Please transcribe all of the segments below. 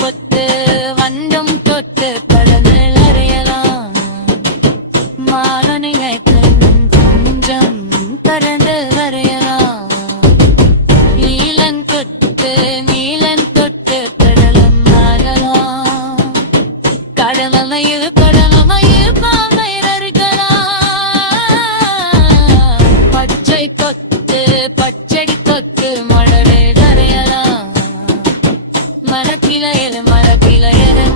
பொத்து வண்டும் தொட்டு கடலில் அறியலாம் மாலனையை கொஞ்சம் பறந்து வரையலாம் நீலன் தொட்டு கடலும் மாறலாம் கடமையில் பாமை அறுக்கலாம் பச்சை கொத்து பச்சடி கொத்து மலரே தரையலாம் மரக்கிளையில்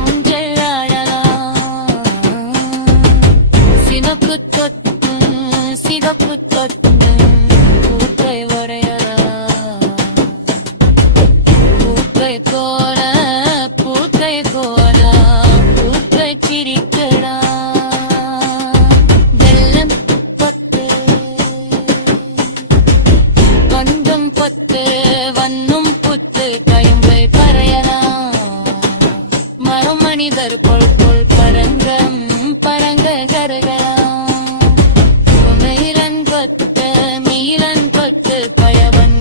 முஞ்சல் ஆடலாம் சிவப்பு தொட்டு பூக்கை வரையலாம் பூக்கை போல பூக்கை சிரிக்கலாம் வெள்ளம் பொத்து வண்டும் பொத்து வண்ணும் புத்து கயம்பை பறையலாம் மரம் மனிதர் பொல் பரங்க கருகலாம் மீளன் கொத்து பயவன்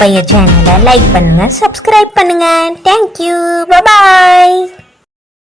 பையன் சேனலை லைக் பண்ணுங்க, சப்ஸ்கிரைப் பண்ணுங்க. தேங்க்யூ, பாய்.